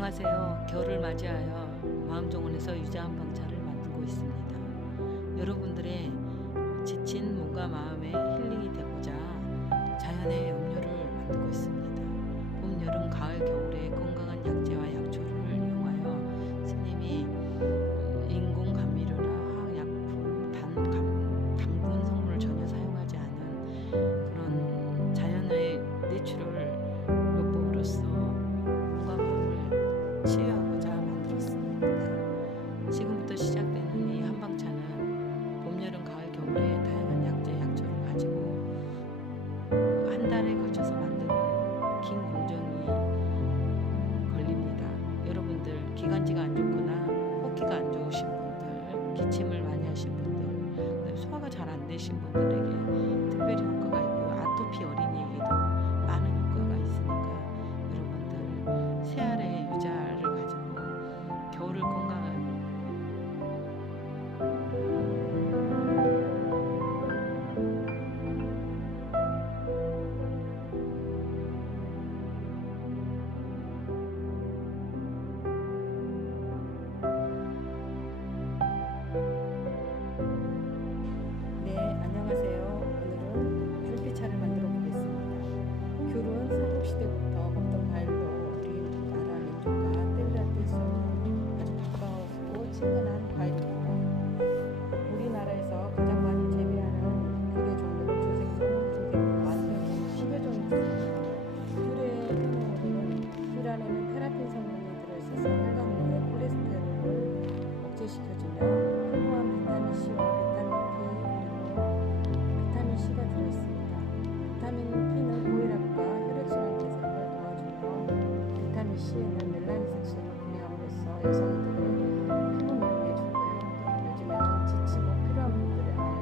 안녕하세요. 겨울을 맞이하여 마음정원에서 유자 한방차를 만들고 있습니다. 여러분들의 지친 몸과 마음의 힐링이 되고자 자연의 음료를 만들고 있습니다. 봄, 여름, 가을, 겨울에 건강한 약재와 약초를 이용하여 스님이 인공 감미료나 화학약품, 당분 성분을 전혀 사용하지 않은 그런 자연의 내추럴 요법으로서 치유하고자 만들었습니다. 지금부터 시작되는 이 한방차는 봄, 여름, 가을, 겨울에 다양한 약재, 약초를 가지고 한 달에 걸쳐서 만드는 긴 공정이 걸립니다. 여러분들 기관지가 안 좋거나 호기가 안 좋으신 분들, 기침을 많이 하신 분들, 소화가 잘 안 되신 분들에게 특별히 효과가 있고 아토피 어린이에게도 많은 효과가 있으니까 여러분들 새알의 유자를 가지고 겨울을 건강하게 안녕하세요. 오늘은 귤피차를 만들어 보겠습니다. 귤은 삼국시대부터 먹던 과일로 우리 나라 민족과 뗄래야 뗄 수 없는 아주 가까웠고 친근한 과일입니다. 우리나라에서 가장 많이 재배하는 귤의 종류는 조색종, 만능, 10여 종이 있습니다. 귤의 효능은 귤 안에는 테라핀 성분이 들어있어서 혈관 내의 콜레스테롤을 억제시켜주며 풍부한 비타민 C와 비타민 C가 들어있습니다. 비타민 P는 고혈압과 혈액순환 개선을 도와주며 비타민 C에는 멜라닌 색소를 분해함으로써 여성들은 피부 미용에 좋고요. 요즘에는 지치고 필요한 분들의 안에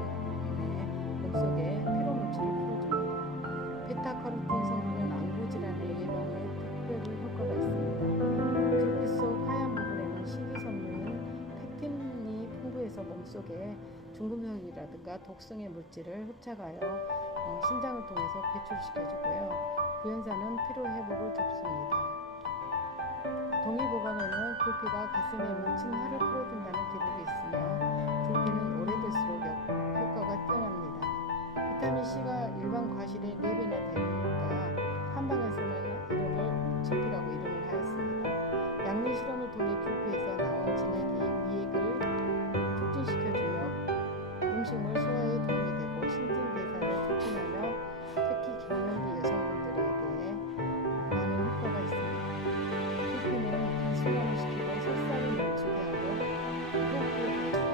몸속에 피로 물질을 풀어줍니다. 베타카로틴 성분은 안구 질환의 예방에 특별히 효과가 있습니다. 귤빛 속 하얀 부분에는 식이섬유인 펙틴이 풍부해서 몸속에 중금속이라든가 독성의 물질을 흡착하여 신장을 통해서 배출시켜주고요. 구연산은 피로 회복을 돕습니다. 동의보감에는 귤피가 가슴에 뭉친 살을 풀어준다는 기록이 있으며 귤피는 오래될수록 효과가 뛰어납니다. 비타민 C가 일반 과실의 4배나 되니까 한방에서는 이름을 귤피라고 이름을 하였습니다. 양리 실험을 통해 귤피에서 나온 진액이 미액을 촉진시켜주며 음식물 소화에 도움이 되고 신진대사를 촉진하며 특히 갱년기 여성분들에게 많은 효과가 있습니다. 귤피는 비순환을 시키고 설사를 멈추게 하고 호흡기에 좋은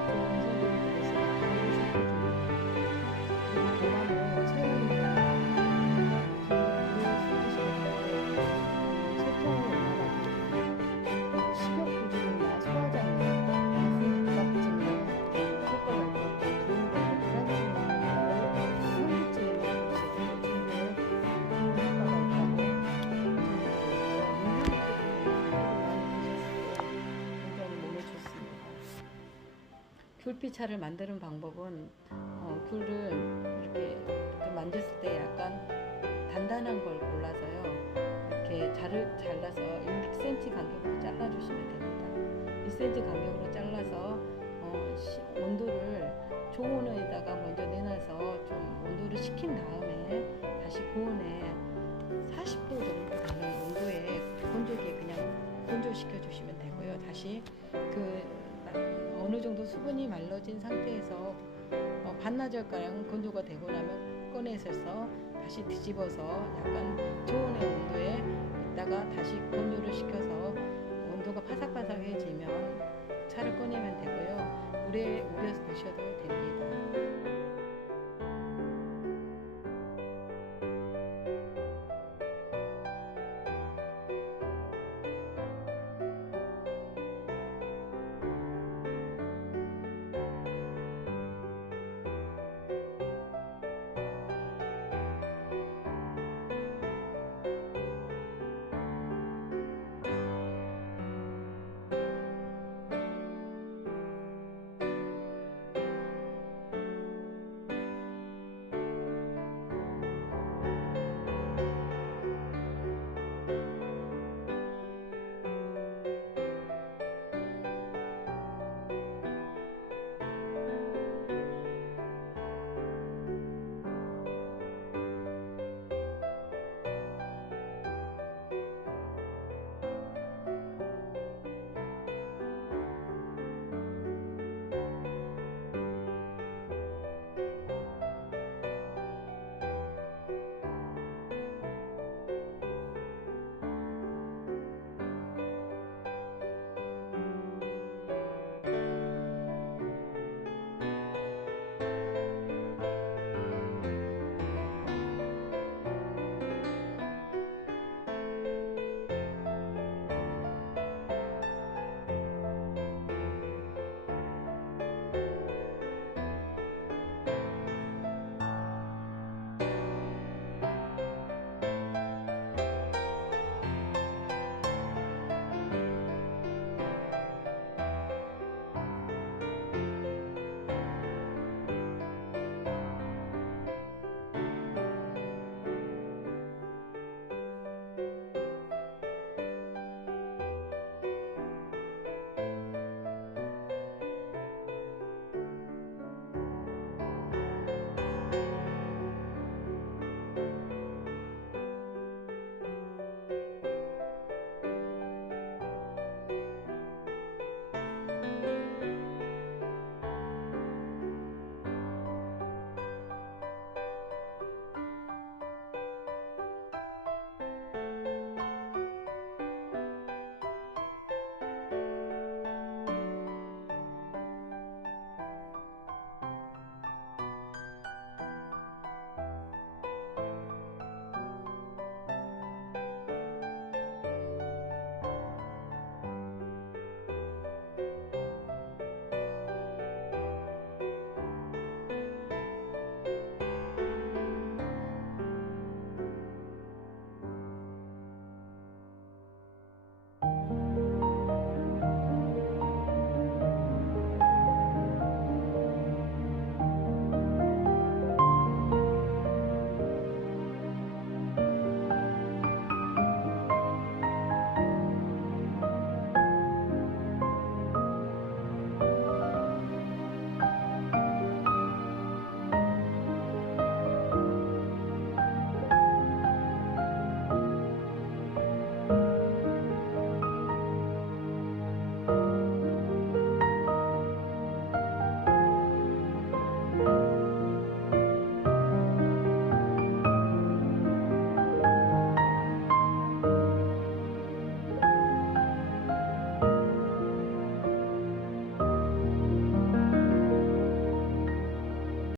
성분을 들여서 간을 시켜줍니다. 그리고 고만은 체온이나 기를 소화시켜주고 소통을 원활하게 식욕 부족이나 소화장애, 가슴 부각증에 효과가 있고 귤피차를 만드는 방법은 귤을 이렇게 만졌을 때 약간 단단한 걸 골라서요. 이렇게 잘라서 1cm 간격으로 잘라주시면 됩니다. 1cm 간격으로 잘라서 온도를 저온에다가 먼저 내놔서 좀 온도를 식힌 다음에 다시 고온에 40도 정도 되는 온도에 건조기에 그냥 건조시켜 주시면 되고요. 다시 어느 정도 수분이 말라진 상태에서 반나절가량 건조가 되고 나면 꺼내서 다시 뒤집어서 약간 저온의 온도에 있다가 다시 건조를 시켜서 온도가 바삭바삭해지면 차를 꺼내면 되고요. 물에 우려서 드셔도 됩니다.